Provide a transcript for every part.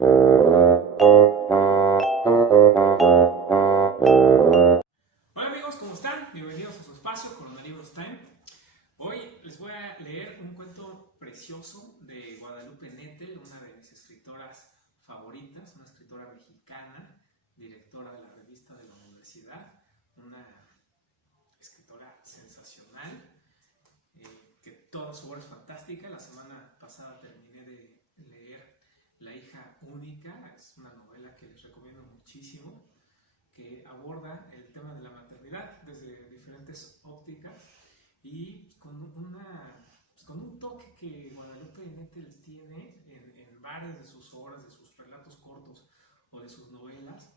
Hola amigos, ¿cómo están? Bienvenidos a su espacio Coronalibros Time. Hoy les voy a leer un cuento precioso de Guadalupe Nettel, una de mis escritoras favoritas, una escritora mexicana, directora de la revista de la universidad, una escritora sensacional, que toda su obra es fantástica. La semana pasada terminé de leer La hija única, es una novela que les recomiendo muchísimo, que aborda el tema de la maternidad desde diferentes ópticas y con un toque que Guadalupe Nettel tiene en varias de sus obras, de sus relatos cortos o de sus novelas,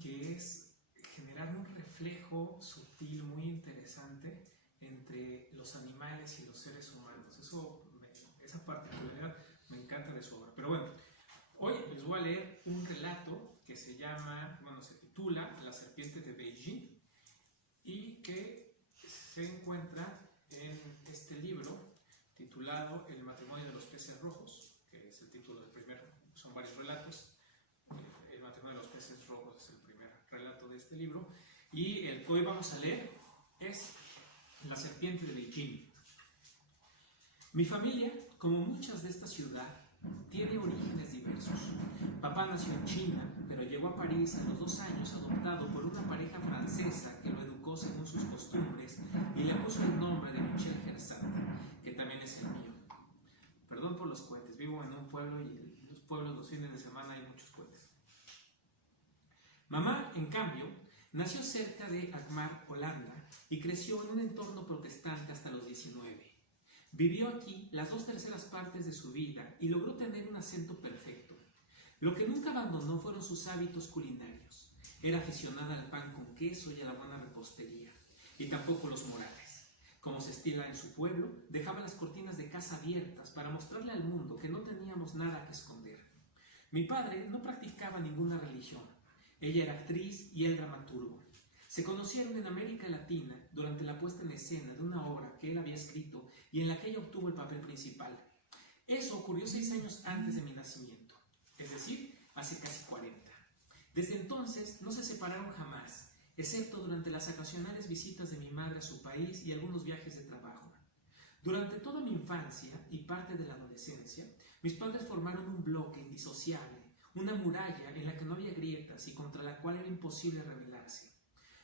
que es generar un reflejo sutil muy interesante entre los animales y los seres humanos. Esa particularidad me encanta de su obra. Pero bueno, hoy les voy a leer un relato que se titula La serpiente de Beijing y que se encuentra en este libro titulado El matrimonio de los peces rojos, que es el título del primero. Son varios relatos. El matrimonio de los peces rojos es el primer relato de este libro, y el que hoy vamos a leer es La serpiente de Beijing. Mi familia, como muchas de esta ciudad, tiene orígenes diversos. Papá nació en China, pero llegó a París a los 2 años adoptado por una pareja francesa que lo educó según sus costumbres y le puso el nombre de Michel Herzog, que también es el mío. Perdón por los cohetes, vivo en un pueblo y en los pueblos los fines de semana hay muchos cohetes. Mamá, en cambio, nació cerca de Alkmaar, Holanda, y creció en un entorno protestante hasta los 19. Vivió aquí las 2/3 partes de su vida y logró tener un acento perfecto. Lo que nunca abandonó fueron sus hábitos culinarios. Era aficionada al pan con queso y a la buena repostería, y tampoco los morales. Como se estila en su pueblo, dejaba las cortinas de casa abiertas para mostrarle al mundo que no teníamos nada que esconder. Mi padre no practicaba ninguna religión. Ella era actriz y él dramaturgo. Se conocieron en América Latina durante la puesta en escena de una obra que él había escrito y en la que ella obtuvo el papel principal. Eso ocurrió 6 años antes de mi nacimiento, es decir, hace casi 40. Desde entonces no se separaron jamás, excepto durante las ocasionales visitas de mi madre a su país y algunos viajes de trabajo. Durante toda mi infancia y parte de la adolescencia, mis padres formaron un bloque indisociable, una muralla en la que no había grietas y contra la cual era imposible rebelarse.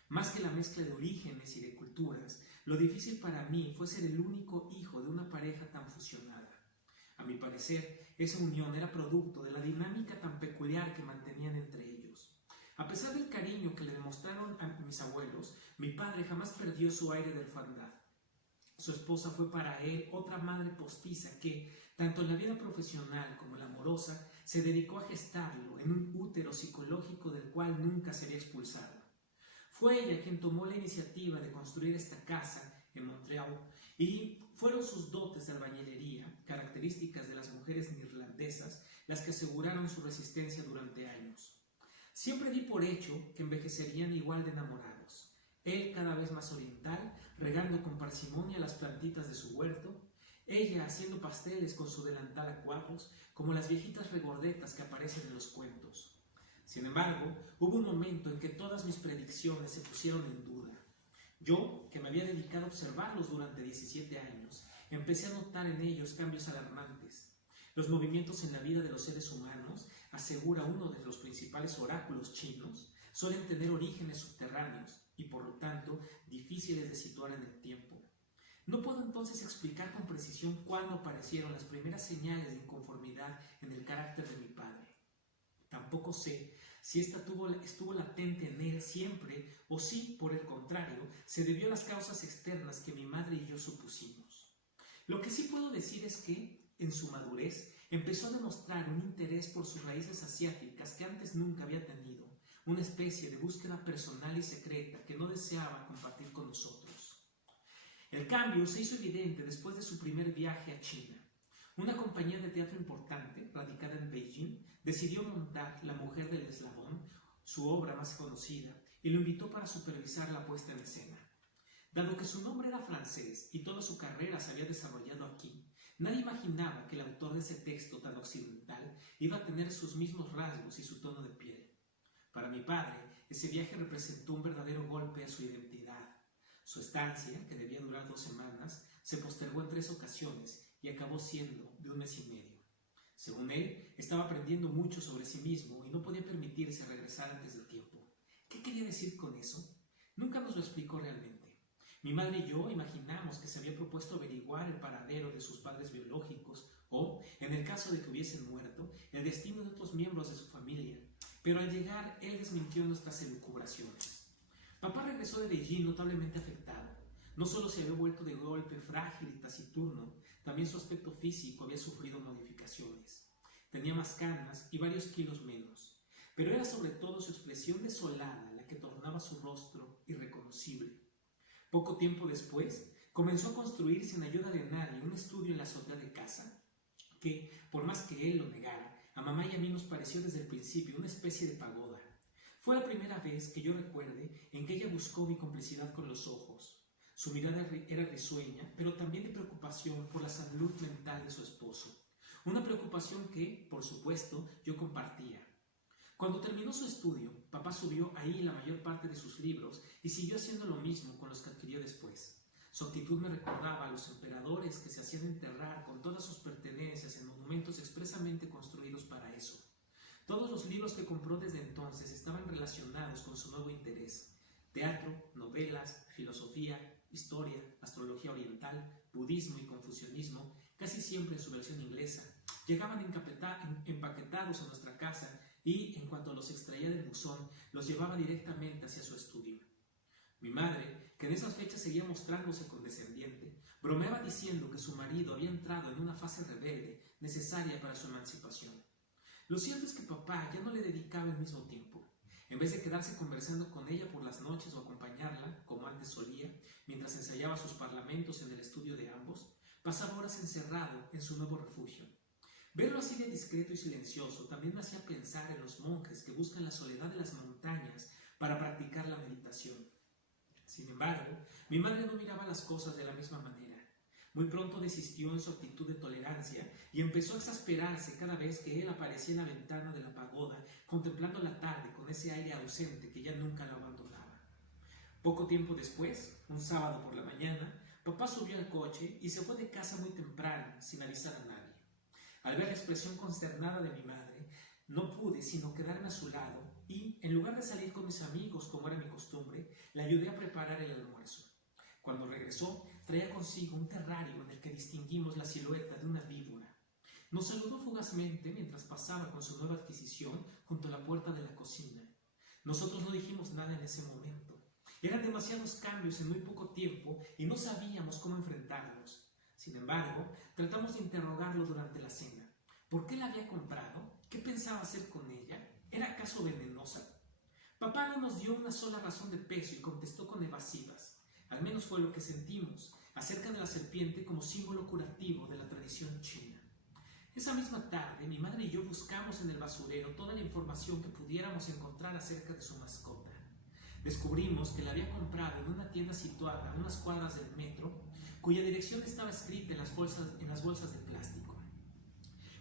Más que la mezcla de orígenes y de culturas, lo difícil para mí fue ser el único hijo de una pareja tan fusionada. A mi parecer, esa unión era producto de la dinámica tan peculiar que mantenían entre ellos. A pesar del cariño que le demostraron a mis abuelos, mi padre jamás perdió su aire de orfandad. Su esposa fue para él otra madre postiza que, tanto en la vida profesional como en la amorosa, se dedicó a gestarlo en un útero psicológico del cual nunca sería expulsado. Fue ella quien tomó la iniciativa de construir esta casa en Montreal y fueron sus dotes de albañilería, características de las mujeres neerlandesas, las que aseguraron su resistencia durante años. Siempre di por hecho que envejecerían igual de enamorados. Él cada vez más oriental, regando con parsimonia las plantitas de su huerto, ella haciendo pasteles con su delantal a cuadros, como las viejitas regordetas que aparecen en los cuentos. Sin embargo, hubo un momento en que todas mis predicciones se pusieron en duda. Yo, que me había dedicado a observarlos durante 17 años, empecé a notar en ellos cambios alarmantes. Los movimientos en la vida de los seres humanos, asegura uno de los principales oráculos chinos, suelen tener orígenes subterráneos y, por lo tanto, difíciles de situar en el tiempo. No puedo entonces explicar con precisión cuándo aparecieron las primeras señales de inconformidad en el carácter de mi padre. Tampoco sé si esta estuvo latente en él siempre o si, por el contrario, se debió a las causas externas que mi madre y yo supusimos. Lo que sí puedo decir es que, en su madurez, empezó a demostrar un interés por sus raíces asiáticas que antes nunca había tenido, una especie de búsqueda personal y secreta que no deseaba compartir con nosotros. El cambio se hizo evidente después de su primer viaje a China. Una compañía de teatro importante, radicada en Beijing, decidió montar La mujer del eslabón, su obra más conocida, y lo invitó para supervisar la puesta en escena. Dado que su nombre era francés y toda su carrera se había desarrollado aquí, nadie imaginaba que el autor de ese texto tan occidental iba a tener sus mismos rasgos y su tono de piel. Para mi padre, ese viaje representó un verdadero golpe a su identidad. Su estancia, que debía durar 2 semanas, se postergó en 3 ocasiones y acabó siendo de 1 mes y medio. Según él, estaba aprendiendo mucho sobre sí mismo y no podía permitirse regresar antes de tiempo. ¿Qué quería decir con eso? Nunca nos lo explicó realmente. Mi madre y yo imaginamos que se había propuesto averiguar el paradero de sus padres biológicos o, en el caso de que hubiesen muerto, el destino de otros miembros de su familia, pero al llegar él desmintió nuestras elucubraciones. Papá regresó de Beijing notablemente afectado. No solo se había vuelto de golpe frágil y taciturno, también su aspecto físico había sufrido modificaciones. Tenía más canas y varios kilos menos, pero era sobre todo su expresión desolada la que tornaba su rostro irreconocible. Poco tiempo después, comenzó a construir sin ayuda de nadie un estudio en la azotea de casa, que, por más que él lo negara, a mamá y a mí nos pareció desde el principio una especie de pagoda. Fue la primera vez que yo recuerde en que ella buscó mi complicidad con los ojos. Su mirada era risueña, pero también de preocupación por la salud mental de su esposo. Una preocupación que, por supuesto, yo compartía. Cuando terminó su estudio, papá subió ahí la mayor parte de sus libros y siguió haciendo lo mismo con los que adquirió después. Su actitud me recordaba a los emperadores que se hacían enterrar con todas sus pertenencias en monumentos expresamente construidos para eso. Todos los libros que compró desde entonces estaban relacionados con su nuevo interés: teatro, novelas, filosofía, historia, astrología oriental, budismo y confucianismo, casi siempre en su versión inglesa. Llegaban empaquetados a nuestra casa y, en cuanto los extraía del buzón, los llevaba directamente hacia su estudio. Mi madre, que en esas fechas seguía mostrándose condescendiente, bromeaba diciendo que su marido había entrado en una fase rebelde necesaria para su emancipación. Lo cierto es que papá ya no le dedicaba el mismo tiempo. En vez de quedarse conversando con ella por las noches o acompañarla, como antes solía, mientras ensayaba sus parlamentos en el estudio de ambos, pasaba horas encerrado en su nuevo refugio. Verlo así de discreto y silencioso también me hacía pensar en los monjes que buscan la soledad de las montañas para practicar la meditación. Sin embargo, mi madre no miraba las cosas de la misma manera. Muy pronto desistió en su actitud de tolerancia y empezó a exasperarse cada vez que él aparecía en la ventana de la pagoda contemplando la tarde con ese aire ausente que ya nunca lo abandonaba. Poco tiempo después, un sábado por la mañana, papá subió al coche y se fue de casa muy temprano, sin avisar a nadie. Al ver la expresión consternada de mi madre, no pude sino quedarme a su lado y, en lugar de salir con mis amigos como era mi costumbre, le ayudé a preparar el almuerzo. Cuando regresó, traía consigo un terrario en el que distinguimos la silueta de una víbora. Nos saludó fugazmente mientras pasaba con su nueva adquisición junto a la puerta de la cocina. Nosotros no dijimos nada en ese momento. Eran demasiados cambios en muy poco tiempo y no sabíamos cómo enfrentarlos. Sin embargo, tratamos de interrogarlo durante la cena. ¿Por qué la había comprado? ¿Qué pensaba hacer con ella? ¿Era acaso venenosa? Papá no nos dio una sola razón de peso y contestó con evasivas. Al menos fue lo que sentimos, acerca de la serpiente como símbolo curativo de la tradición china. Esa misma tarde, mi madre y yo buscamos en el basurero toda la información que pudiéramos encontrar acerca de su mascota. Descubrimos que la había comprado en una tienda situada a unas cuadras del metro, cuya dirección estaba escrita en las bolsas de plástico.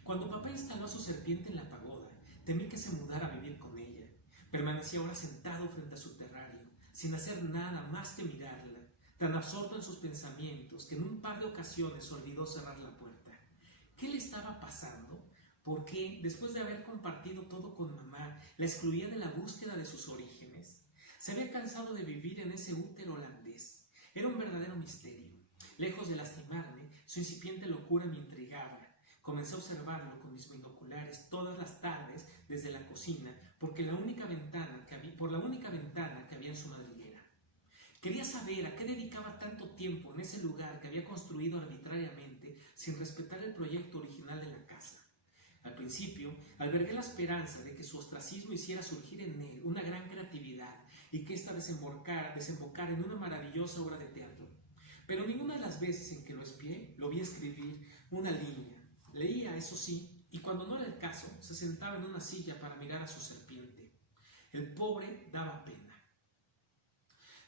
Cuando papá instaló a su serpiente en la pagoda, temí que se mudara a vivir con ella. Permanecía ahora sentado frente a su terrario, sin hacer nada más que mirarla, tan absorto en sus pensamientos que en un par de ocasiones olvidó cerrar la puerta. ¿Qué le estaba pasando? ¿Por qué, después de haber compartido todo con mamá, la excluía de la búsqueda de sus orígenes? Se había cansado de vivir en ese útero holandés. Era un verdadero misterio. Lejos de lastimarme, su incipiente locura me intrigaba. Comencé a observarlo con mis binoculares todas las tardes desde la cocina por la única ventana que había en su madriguera. Quería saber a qué dedicaba tanto tiempo en ese lugar que había construido arbitrariamente sin respetar el proyecto original de la casa. Al principio, albergué la esperanza de que su ostracismo hiciera surgir en él una gran creatividad y que ésta desembocara en una maravillosa obra de teatro. Pero ninguna de las veces en que lo espié, lo vi escribir una línea. Leía, eso sí, y cuando no era el caso, se sentaba en una silla para mirar a su serpiente. El pobre daba pena.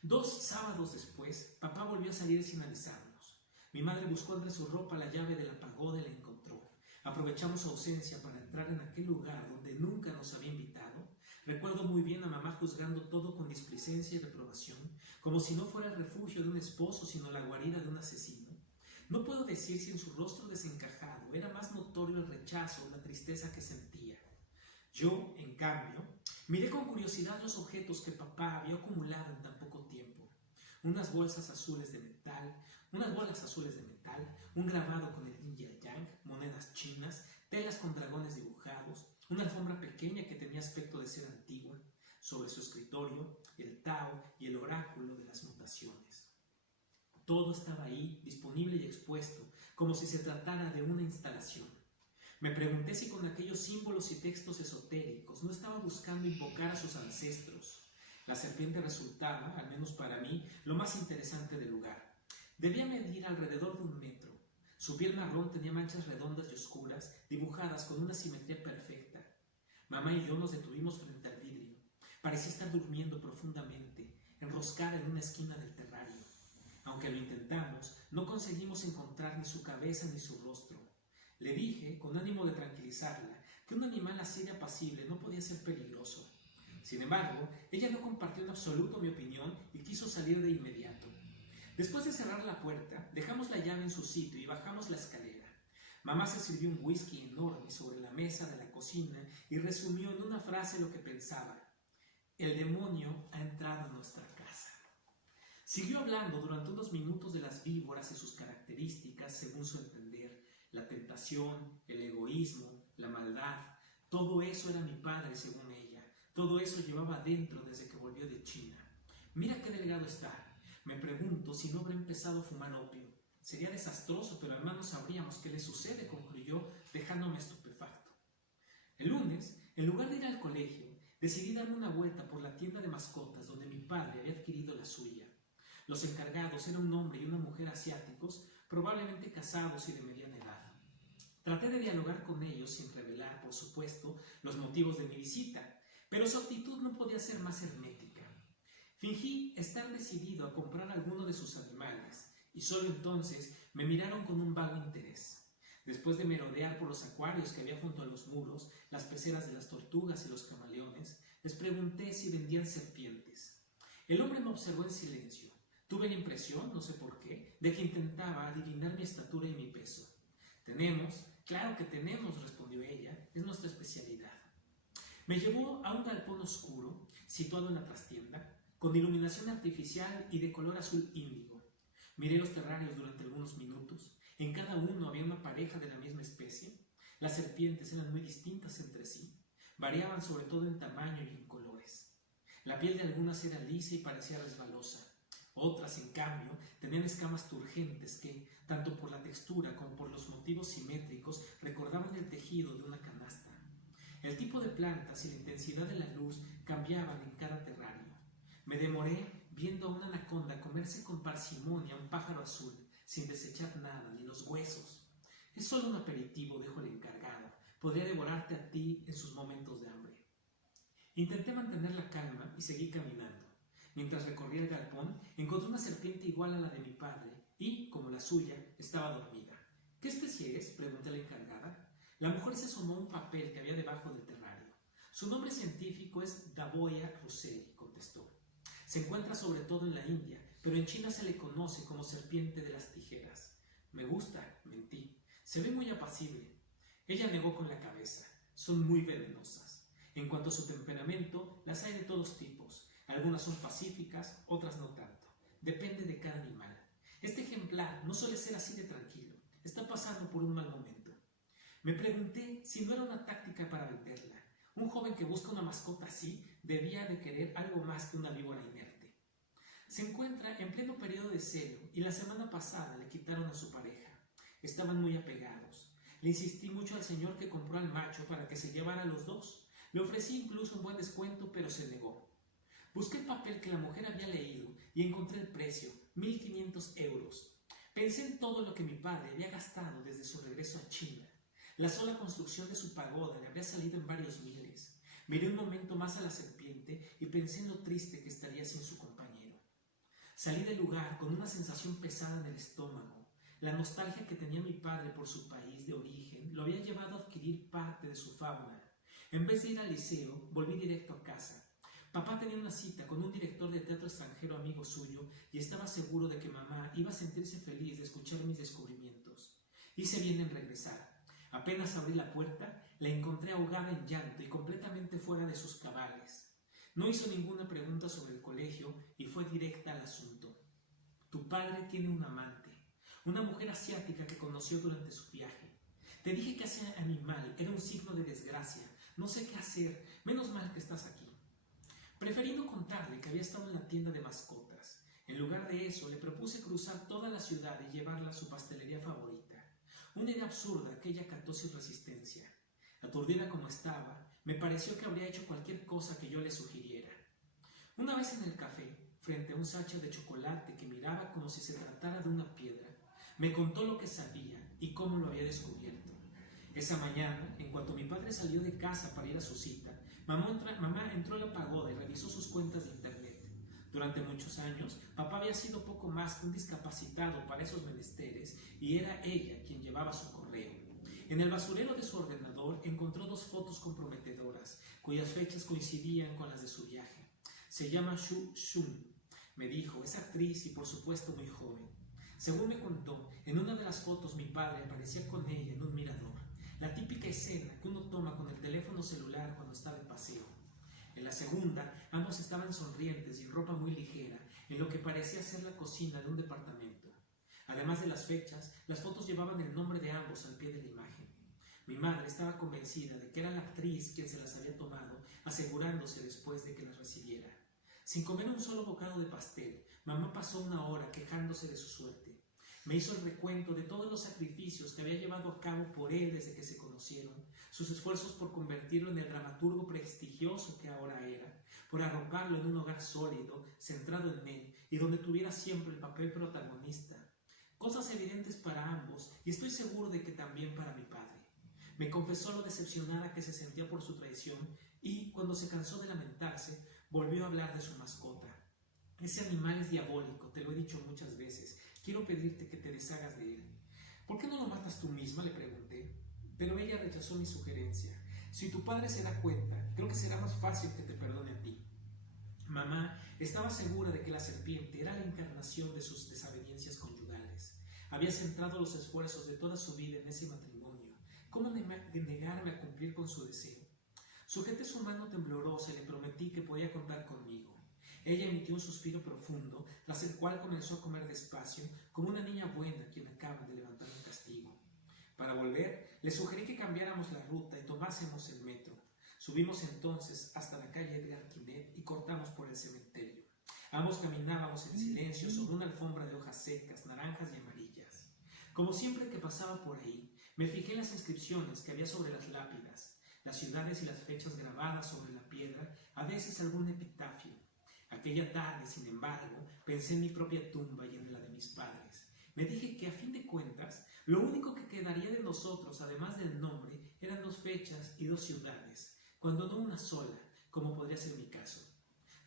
2 sábados después, papá volvió a salir sin avisarnos. Mi madre buscó entre su ropa la llave de la pagoda y la encontró. Aprovechamos su ausencia para entrar en aquel lugar donde nunca nos había invitado. Recuerdo muy bien a mamá juzgando todo con displicencia y reprobación, como si no fuera el refugio de un esposo, sino la guarida de un asesino. No puedo decir si en su rostro desencajado era más notorio el rechazo o la tristeza que sentía. Yo, en cambio, miré con curiosidad los objetos que papá había acumulado en tan poco tiempo. Unas bolas azules de metal, un grabado con el yin y el yang, monedas chinas, telas con dragones dibujados, una alfombra pequeña que tenía aspecto de ser antigua, sobre su escritorio, el Tao y el oráculo de las mutaciones. Todo estaba ahí, disponible y expuesto, como si se tratara de una instalación. Me pregunté si con aquellos símbolos y textos esotéricos no estaba buscando invocar a sus ancestros. La serpiente resultaba, al menos para mí, lo más interesante del lugar. Debía medir alrededor de 1 metro. Su piel marrón tenía manchas redondas y oscuras, dibujadas con una simetría perfecta. Mamá y yo nos detuvimos frente al vidrio. Parecía estar durmiendo profundamente, enroscada en una esquina del terrario. Aunque lo intentamos, no conseguimos encontrar ni su cabeza ni su rostro. Le dije, con ánimo de tranquilizarla, que un animal así de apacible no podía ser peligroso. Sin embargo, ella no compartió en absoluto mi opinión y quiso salir de inmediato. Después de cerrar la puerta, dejamos la llave en su sitio y bajamos la escalera. Mamá se sirvió un whisky enorme sobre la mesa de la cocina y resumió en una frase lo que pensaba. El demonio ha entrado en nuestra casa. Siguió hablando durante unos minutos de las víboras y sus características según su entender, la tentación, el egoísmo, la maldad. Todo eso era mi padre según ella. Todo eso llevaba dentro desde que volvió de China. Mira qué delgado está. Me pregunto si no habrá empezado a fumar opio. Sería desastroso, pero al menos sabríamos qué le sucede, concluyó, dejándome estupefacto. El lunes, en lugar de ir al colegio, decidí darme una vuelta por la tienda de mascotas donde mi padre había adquirido la suya. Los encargados eran un hombre y una mujer asiáticos, probablemente casados y de mediana edad. Traté de dialogar con ellos sin revelar, por supuesto, los motivos de mi visita, pero su actitud no podía ser más hermética. Fingí estar decidido a comprar alguno de sus animales y solo entonces me miraron con un vago interés. Después de merodear por los acuarios que había junto a los muros, las peceras de las tortugas y los camaleones, les pregunté si vendían serpientes. El hombre me observó en silencio. Tuve la impresión, no sé por qué, de que intentaba adivinar mi estatura y mi peso. Tenemos, claro que tenemos, respondió ella, es nuestra especialidad. Me llevó a un galpón oscuro, situado en la trastienda, con iluminación artificial y de color azul índigo. Miré los terrarios durante algunos minutos. En cada uno había una pareja de la misma especie. Las serpientes eran muy distintas entre sí. Variaban sobre todo en tamaño y en colores. La piel de algunas era lisa y parecía resbalosa. Otras, en cambio, tenían escamas turgentes que, tanto por la textura como por los motivos simétricos, recordaban el tejido de una canasta. El tipo de plantas y la intensidad de la luz cambiaban en cada terrario. Me demoré viendo a una anaconda comerse con parsimonia un pájaro azul, sin desechar nada, ni los huesos. Es solo un aperitivo, dijo el encargado. Podría devorarte a ti en sus momentos de hambre. Intenté mantener la calma y seguí caminando. Mientras recorría el galpón, encontré una serpiente igual a la de mi padre y, como la suya, estaba dormida. ¿Qué especie es?, pregunté a la encargada. La mujer se asomó un papel que había debajo del terrario. Su nombre científico es Daboia russelli, contestó. Se encuentra sobre todo en la India, pero en China se le conoce como serpiente de las tijeras. Me gusta, mentí. Se ve muy apacible. Ella negó con la cabeza. Son muy venenosas. En cuanto a su temperamento, las hay de todos tipos. Algunas son pacíficas, otras no tanto. Depende de cada animal. Este ejemplar no suele ser así de tranquilo. Está pasando por un mal momento. Me pregunté si no era una táctica para venderla. Un joven que busca una mascota así debía de querer algo más que una víbora inerte. Se encuentra en pleno periodo de celo y la semana pasada le quitaron a su pareja. Estaban muy apegados. Le insistí mucho al señor que compró al macho para que se llevara a los dos. Le ofrecí incluso un buen descuento, pero se negó. Busqué el papel que la mujer había leído y encontré el precio, 1.500 euros. Pensé en todo lo que mi padre había gastado desde su regreso a China. La sola construcción de su pagoda le habría salido en varios miles. Miré un momento más a la serpiente y pensé en lo triste que estaría sin su compañero. Salí del lugar con una sensación pesada en el estómago. La nostalgia que tenía mi padre por su país de origen lo había llevado a adquirir parte de su fauna. En vez de ir al liceo, volví directo a casa. Papá tenía una cita con un director de teatro extranjero amigo suyo y estaba seguro de que mamá iba a sentirse feliz de escuchar mis descubrimientos. Hice bien en regresar. Apenas abrí la puerta, la encontré ahogada en llanto y completamente fuera de sus cabales. No hizo ninguna pregunta sobre el colegio y fue directa al asunto. Tu padre tiene un amante, una mujer asiática que conoció durante su viaje. Te dije que ese animal era un signo de desgracia. No sé qué hacer. Menos mal que estás aquí. Preferí no contarle que había estado en la tienda de mascotas. En lugar de eso, le propuse cruzar toda la ciudad y llevarla a su pastelería favorita. Una idea absurda que ella acató sin resistencia. Aturdida como estaba, me pareció que habría hecho cualquier cosa que yo le sugiriera. Una vez en el café, frente a un sachet de chocolate que miraba como si se tratara de una piedra, me contó lo que sabía y cómo lo había descubierto. Esa mañana, en cuanto mi padre salió de casa para ir a su cita, mamá entró a la pagoda y revisó sus cuentas de internet. Durante muchos años, papá había sido poco más que un discapacitado para esos menesteres y era ella quien llevaba su correo. En el basurero de su ordenador encontró 2 fotos comprometedoras, cuyas fechas coincidían con las de su viaje. Se llama Xu Xun, me dijo, es actriz y por supuesto muy joven. Según me contó, en una de las fotos mi padre aparecía con ella en un mirador, la típica escena que uno toma con el teléfono celular cuando está de paseo. En la segunda, ambos estaban sonrientes y en ropa muy ligera, en lo que parecía ser la cocina de un departamento. Además de las fechas, las fotos llevaban el nombre de ambos al pie de la imagen. Mi madre estaba convencida de que era la actriz quien se las había tomado, asegurándose después de que las recibiera. Sin comer un solo bocado de pastel, mamá pasó una hora quejándose de su suerte. Me hizo el recuento de todos los sacrificios que había llevado a cabo por él desde que se conocieron, sus esfuerzos por convertirlo en el dramaturgo prestigioso que ahora era, por arroparlo en un hogar sólido, centrado en él y donde tuviera siempre el papel protagonista. Cosas evidentes para ambos y estoy seguro de que también para mi padre. Me confesó lo decepcionada que se sentía por su traición y, cuando se cansó de lamentarse, volvió a hablar de su mascota. Ese animal es diabólico, te lo he dicho muchas veces. Quiero pedirte que te deshagas de él. ¿Por qué no lo matas tú misma?, le pregunté. Pero ella rechazó mi sugerencia. Si tu padre se da cuenta, creo que será más fácil que te perdone a ti. Mamá estaba segura de que la serpiente era la encarnación de sus desavenencias conyugales. Había centrado los esfuerzos de toda su vida en ese matrimonio. ¿Cómo negarme a cumplir con su deseo? Sujete su mano temblorosa y le prometí que podía contar conmigo. Ella emitió un suspiro profundo, tras el cual comenzó a comer despacio, como una niña buena quien acaba de levantar un castigo. Para volver, le sugerí que cambiáramos la ruta y tomásemos el metro. Subimos entonces hasta la calle Edgar Quinet y cortamos por el cementerio. Ambos caminábamos en silencio sobre una alfombra de hojas secas, naranjas y amarillas. Como siempre que pasaba por ahí, me fijé en las inscripciones que había sobre las lápidas, las ciudades y las fechas grabadas sobre la piedra, a veces algún epitafio. Aquella tarde, sin embargo, pensé en mi propia tumba y en la de mis padres. Me dije que a fin de cuentas, lo único que quedaría de nosotros, además del nombre, eran 2 fechas y 2 ciudades, cuando no una sola, como podría ser mi caso.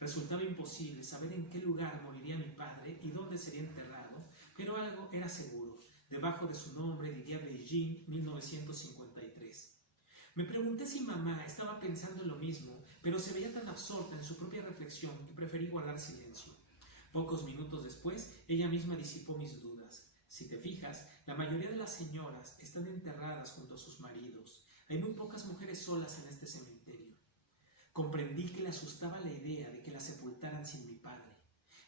Resultaba imposible saber en qué lugar moriría mi padre y dónde sería enterrado, pero algo era seguro. Debajo de su nombre diría Beijing 1953. Me pregunté si mamá estaba pensando en lo mismo, pero se veía tan absorta en su propia reflexión que preferí guardar silencio. Pocos minutos después, ella misma disipó mis dudas. Si te fijas, la mayoría de las señoras están enterradas junto a sus maridos. Hay muy pocas mujeres solas en este cementerio. Comprendí que le asustaba la idea de que la sepultaran sin mi padre.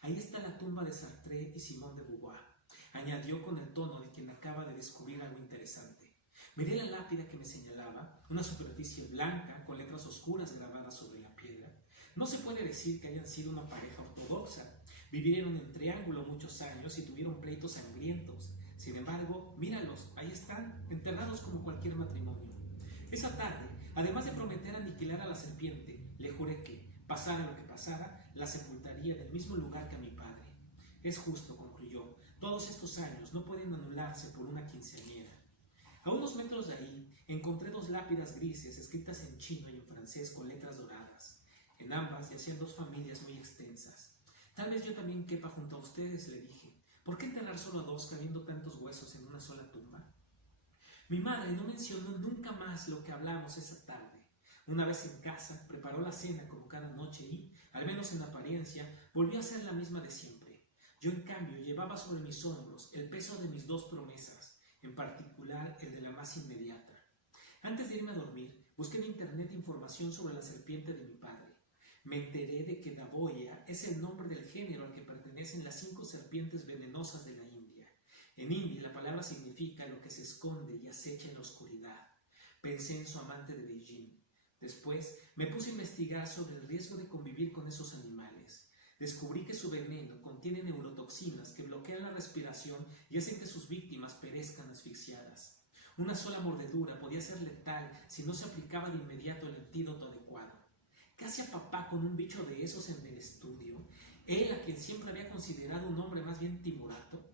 Ahí está la tumba de Sartre y Simone de Beauvoir, añadió con el tono de quien acaba de descubrir algo interesante. Miré la lápida que me señalaba, una superficie blanca con letras oscuras grabadas sobre la piedra. No se puede decir que hayan sido una pareja ortodoxa. Vivieron en triángulo muchos años y tuvieron pleitos sangrientos. Sin embargo, míralos, ahí están, enterrados como cualquier matrimonio. Esa tarde, además de prometer aniquilar a la serpiente, le juré que, pasara lo que pasara, la sepultaría del mismo lugar que a mi padre. Es justo, concluyó, todos estos años no pueden anularse por una quinceañera. A unos metros de ahí, encontré 2 lápidas grises escritas en chino y en francés con letras doradas. En ambas yacían 2 familias muy extensas. Tal vez yo también quepa junto a ustedes, le dije. ¿Por qué enterrar solo a dos, cabiendo tantos huesos en una sola tumba? Mi madre no mencionó nunca más lo que hablamos esa tarde. Una vez en casa, preparó la cena como cada noche y, al menos en apariencia, volvió a ser la misma de siempre. Yo, en cambio, llevaba sobre mis hombros el peso de mis dos promesas, en particular el de la más inmediata. Antes de irme a dormir, busqué en internet información sobre la serpiente de mi padre. Me enteré de que Daboia es el nombre del género al que pertenecen las 5 serpientes venenosas de la India. En hindi la palabra significa lo que se esconde y acecha en la oscuridad. Pensé en su amante de Beijing. Después me puse a investigar sobre el riesgo de convivir con esos animales. Descubrí que su veneno contiene neurotoxinas que bloquean la respiración y hacen que sus víctimas perezcan asfixiadas. Una sola mordedura podía ser letal si no se aplicaba de inmediato el antídoto adecuado. ¿Qué hacía papá con un bicho de esos en el estudio? Él, a quien siempre había considerado un hombre más bien timorato,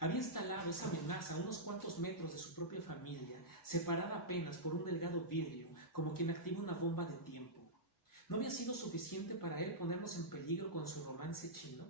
había instalado esa amenaza a unos cuantos metros de su propia familia, separada apenas por un delgado vidrio, como quien activa una bomba de tiempo. ¿No había sido suficiente para él ponernos en peligro con su romance chino?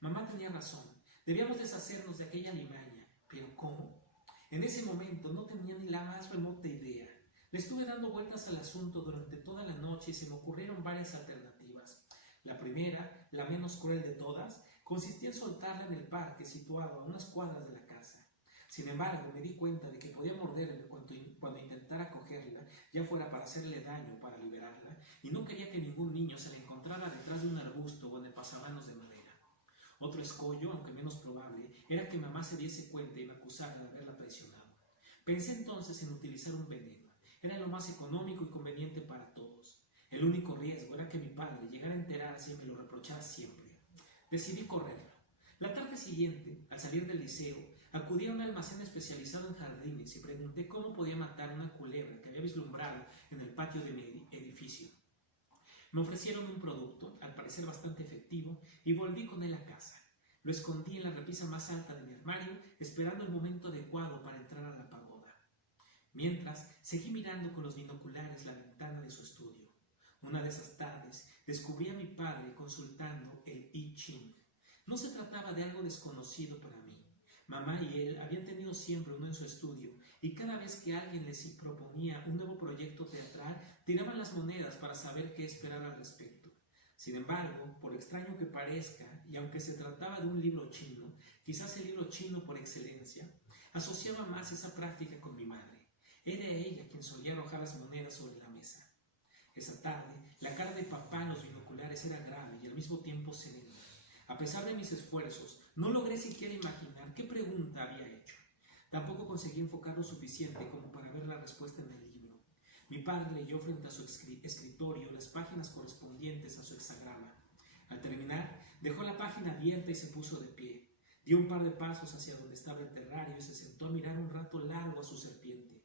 Mamá tenía razón, debíamos deshacernos de aquella limaña, pero ¿cómo? En ese momento no tenía ni la más remota idea. Le estuve dando vueltas al asunto durante toda la noche y se me ocurrieron varias alternativas. La primera, la menos cruel de todas, consistía en soltarla en el parque situado a unas cuadras de la casa. Sin embargo, me di cuenta de que podía morderle cuando intentara cogerla, ya fuera para hacerle daño o para liberarla, y no quería que ningún niño se la encontrara detrás de un arbusto o en el pasamanos de madera. Otro escollo, aunque menos probable, era que mamá se diese cuenta y me acusara de haberla traicionado. Pensé entonces en utilizar un veneno. Era lo más económico y conveniente para todos. El único riesgo era que mi padre llegara a enterarse y me lo reprochara siempre. Decidí correrlo. La tarde siguiente, al salir del liceo, acudí a un almacén especializado en jardines y pregunté cómo podía matar una culebra que había vislumbrado en el patio de mi edificio. Me ofrecieron un producto, al parecer bastante efectivo, y volví con él a casa. Lo escondí en la repisa más alta de mi armario, esperando el momento adecuado para entrar a la pagoda. Mientras, seguí mirando con los binoculares la ventana de su estudio. Una de esas tardes, descubrí a mi padre consultando el I Ching. No se trataba de algo desconocido para mí. Mamá y él habían tenido siempre uno en su estudio, y cada vez que alguien les proponía un nuevo proyecto teatral, tiraban las monedas para saber qué esperar al respecto. Sin embargo, por extraño que parezca, y aunque se trataba de un libro chino, quizás el libro chino por excelencia, asociaba más esa práctica con mi madre. Era ella quien solía arrojar las monedas sobre la mesa. Esa tarde, la cara de papá en los binoculares era grave y al mismo tiempo serena. A pesar de mis esfuerzos, no logré siquiera imaginar qué pregunta había hecho. Tampoco conseguí enfocar lo suficiente como para ver la respuesta en el libro. Mi padre leyó frente a su escritorio las páginas correspondientes a su hexagrama. Al terminar, dejó la página abierta y se puso de pie. Dio un par de pasos hacia donde estaba el terrario y se sentó a mirar un rato largo a su serpiente.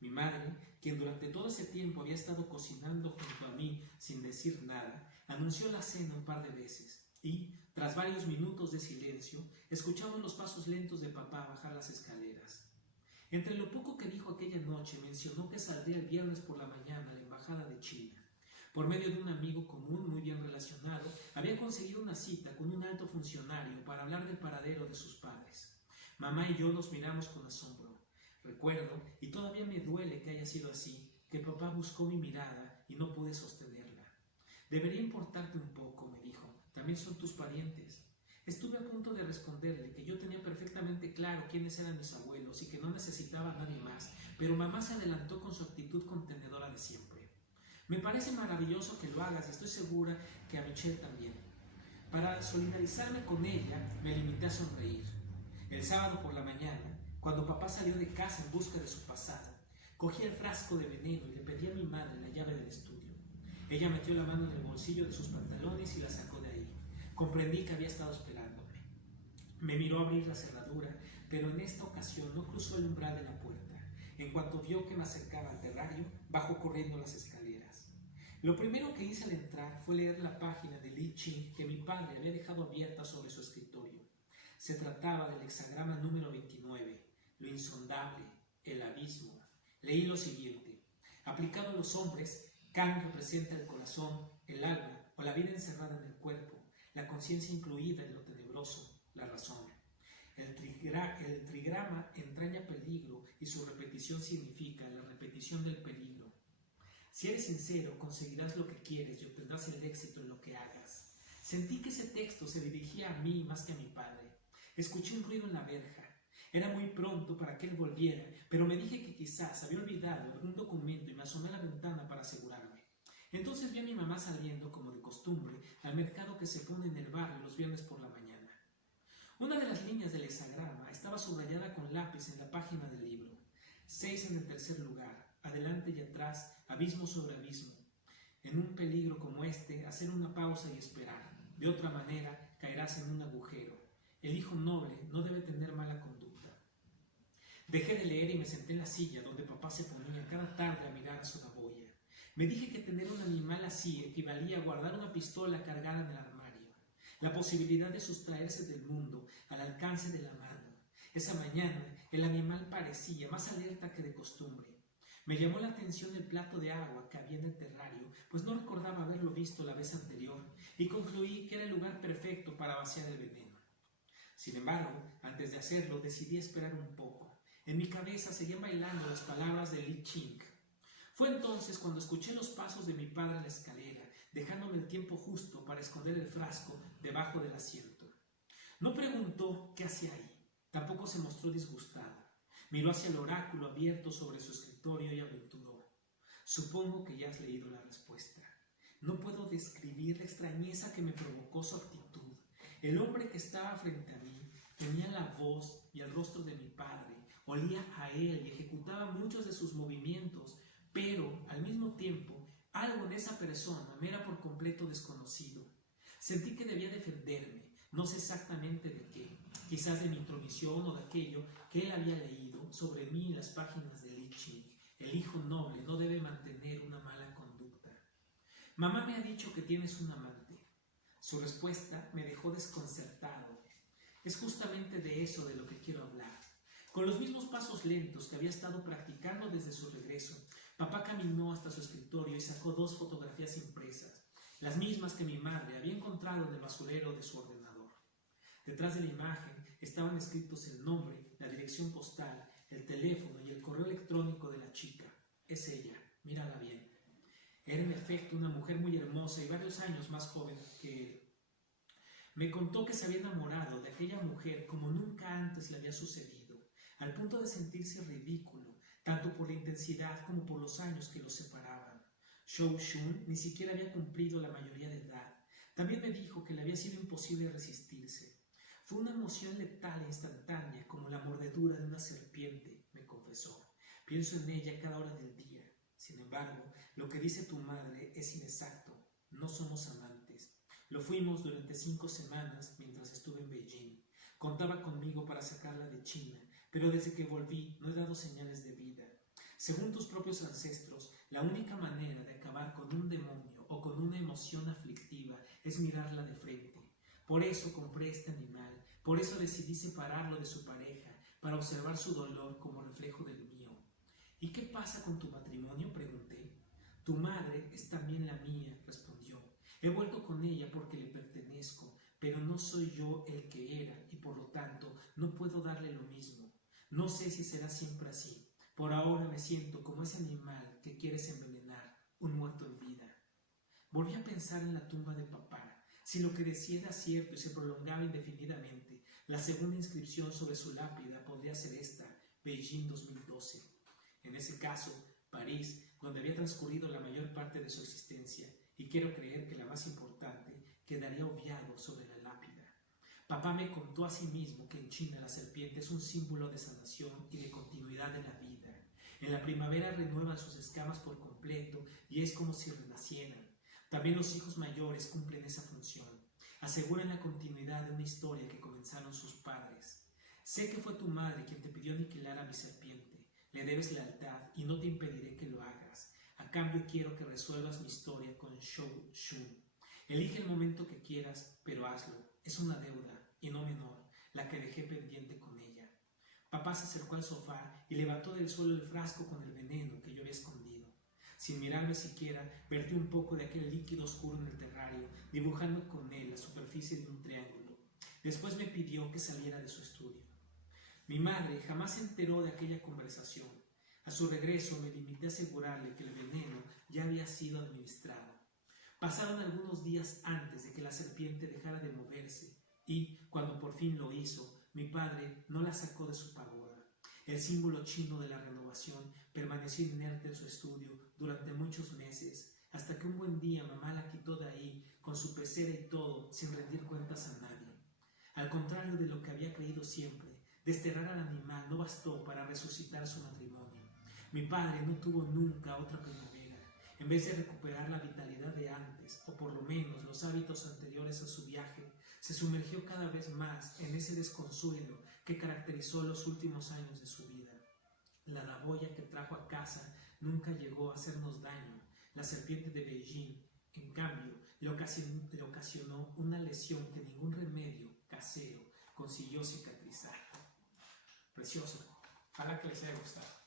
Mi madre, quien durante todo ese tiempo había estado cocinando junto a mí sin decir nada, anunció la cena un par de veces y, tras varios minutos de silencio, escuchamos los pasos lentos de papá bajar las escaleras. Entre lo poco que dijo aquella noche, mencionó que saldría el viernes por la mañana a la embajada de China. Por medio de un amigo común muy bien relacionado, había conseguido una cita con un alto funcionario para hablar del paradero de sus padres. Mamá y yo nos miramos con asombro. Recuerdo, y todavía me duele que haya sido así, que papá buscó mi mirada y no pude sostenerla. Debería importarte un poco, me dijo, también son tus parientes. Estuve a punto de responderle que yo tenía perfectamente claro quiénes eran mis abuelos y que no necesitaba a nadie más, pero mamá se adelantó con su actitud contenedora de siempre. Me parece maravilloso que lo hagas y estoy segura que a Michelle también. Para solidarizarme con ella, me limité a sonreír. El sábado por la mañana, cuando papá salió de casa en busca de su pasado, cogí el frasco de veneno y le pedí a mi madre la llave del estudio. Ella metió la mano en el bolsillo de sus pantalones y la sacó de ahí. Comprendí que había estado esperándome. Me miró abrir la cerradura, pero en esta ocasión no cruzó el umbral de la puerta. En cuanto vio que me acercaba al terrario, bajó corriendo las escaleras. Lo primero que hice al entrar fue leer la página de I Ching que mi padre había dejado abierta sobre su escritorio. Se trataba del hexagrama número 29, lo insondable, el abismo. Leí lo siguiente: aplicado a los hombres, Kang representa el corazón, el alma o la vida encerrada en el cuerpo, la conciencia incluida en lo tenebroso, la razón. El trigrama entraña peligro y su repetición significa la repetición del peligro. Si eres sincero, conseguirás lo que quieres y obtendrás el éxito en lo que hagas. Sentí que ese texto se dirigía a mí más que a mi padre. Escuché un ruido en la verja. Era muy pronto para que él volviera, pero me dije que quizás había olvidado algún documento y me asomé a la ventana para asegurarme. Entonces vi a mi mamá saliendo, como de costumbre, al mercado que se pone en el barrio los viernes por la mañana. Una de las líneas del hexagrama estaba subrayada con lápiz en la página del libro. 6 en el tercer lugar, adelante y atrás, abismo sobre abismo. En un peligro como este, hacer una pausa y esperar. De otra manera, caerás en un agujero. El hijo noble no debe tener mala conducta. Dejé de leer y me senté en la silla donde papá se ponía cada tarde a mirar a su baboya. Me dije que tener un animal así equivalía a guardar una pistola cargada en el armario. La posibilidad de sustraerse del mundo al alcance de la mano. Esa mañana el animal parecía más alerta que de costumbre. Me llamó la atención el plato de agua que había en el terrario, pues no recordaba haberlo visto la vez anterior, y concluí que era el lugar perfecto para vaciar el veneno. Sin embargo, antes de hacerlo, decidí esperar un poco. En mi cabeza seguían bailando las palabras de Li Ching. Fue entonces cuando escuché los pasos de mi padre en la escalera, dejándome el tiempo justo para esconder el frasco debajo del asiento. No preguntó qué hacía ahí, tampoco se mostró disgustada. Miró hacia el oráculo abierto sobre su escritorio y aventuró. Supongo que ya has leído la respuesta. No puedo describir la extrañeza que me provocó su actitud. El hombre que estaba frente a mí tenía la voz y el rostro de mi padre, olía a él y ejecutaba muchos de sus movimientos, pero al mismo tiempo algo en esa persona me era por completo desconocido. Sentí que debía defenderme, no sé exactamente de qué, quizás de mi intromisión o de aquello que él había leído sobre mí en las páginas de Li Ching. El hijo noble no debe mantener una mala conducta. Mamá me ha dicho que tienes un amante. Su respuesta me dejó desconcertado. Es justamente de eso de lo que quiero hablar. Con los mismos pasos lentos que había estado practicando desde su regreso, papá caminó hasta su escritorio y sacó 2 fotografías impresas, las mismas que mi madre había encontrado en el basurero de su ordenador. Detrás de la imagen estaban escritos el nombre, la dirección postal, el teléfono y el correo electrónico de la chica. Es ella, mírala bien. Era en efecto una mujer muy hermosa y varios años más joven que él. Me contó que se había enamorado de aquella mujer como nunca antes le había sucedido, al punto de sentirse ridículo, tanto por la intensidad como por los años que los separaban. Shou Shun ni siquiera había cumplido la mayoría de edad. También me dijo que le había sido imposible resistirse. Fue una emoción letal e instantánea, como la mordedura de una serpiente, me confesó. Pienso en ella cada hora del día. Sin embargo, lo que dice tu madre es inexacto. No somos amantes. Lo fuimos durante 5 semanas mientras estuve en Beijing. Contaba conmigo para sacarla de China, pero desde que volví no he dado señales de vida. Según tus propios ancestros, la única manera de acabar con un demonio o con una emoción aflictiva es mirarla de frente. Por eso compré este animal, por eso decidí separarlo de su pareja, para observar su dolor como reflejo del mío. ¿Y qué pasa con tu matrimonio?, pregunté. Tu madre es también la mía, respondió. He vuelto con ella porque le pertenezco, pero no soy yo el que era y por lo tanto no puedo darle lo mismo. No sé si será siempre así. Por ahora me siento como ese animal que quieres envenenar, un muerto en vida. Volví a pensar en la tumba de papá. Si lo que decía era cierto y se prolongaba indefinidamente, la segunda inscripción sobre su lápida podría ser esta, Beijing 2012. En ese caso, París, donde había transcurrido la mayor parte de su existencia, y quiero creer que la más importante, quedaría obviado sobre la lápida. Papá me contó a sí mismo que en China la serpiente es un símbolo de sanación y de continuidad de la vida. En la primavera renuevan sus escamas por completo y es como si renacieran. También los hijos mayores cumplen esa función. Aseguran la continuidad de una historia que comenzaron sus padres. Sé que fue tu madre quien te pidió aniquilar a mi serpiente. Le debes lealtad y no te impediré que lo hagas. A cambio quiero que resuelvas mi historia con Shou Shun. Elige el momento que quieras, pero hazlo. Es una deuda, y no menor, la que dejé pendiente con ella. Papá se acercó al sofá y levantó del suelo el frasco con el veneno que yo había escondido. Sin mirarme siquiera, vertí un poco de aquel líquido oscuro en el terrario, dibujando con él la superficie de un triángulo. Después me pidió que saliera de su estudio. Mi madre jamás se enteró de aquella conversación. A su regreso me limité a asegurarle que el veneno ya había sido administrado. Pasaron algunos días antes de que la serpiente dejara de moverse y, cuando por fin lo hizo, mi padre no la sacó de su pagoda. El símbolo chino de la renovación permaneció inerte en su estudio durante muchos meses, hasta que un buen día mamá la quitó de ahí, con su pecera y todo, sin rendir cuentas a nadie. Al contrario de lo que había creído siempre, desterrar al animal no bastó para resucitar su matrimonio. Mi padre no tuvo nunca otra primavera. En vez de recuperar la vitalidad de antes, o por lo menos los hábitos anteriores a su viaje, se sumergió cada vez más en ese desconsuelo que caracterizó los últimos años de su vida. La raboya que trajo a casa nunca llegó a hacernos daño. La serpiente de Beijing, en cambio, le ocasionó una lesión que ningún remedio casero consiguió cicatrizar. Precioso. Ojalá que les haya gustado.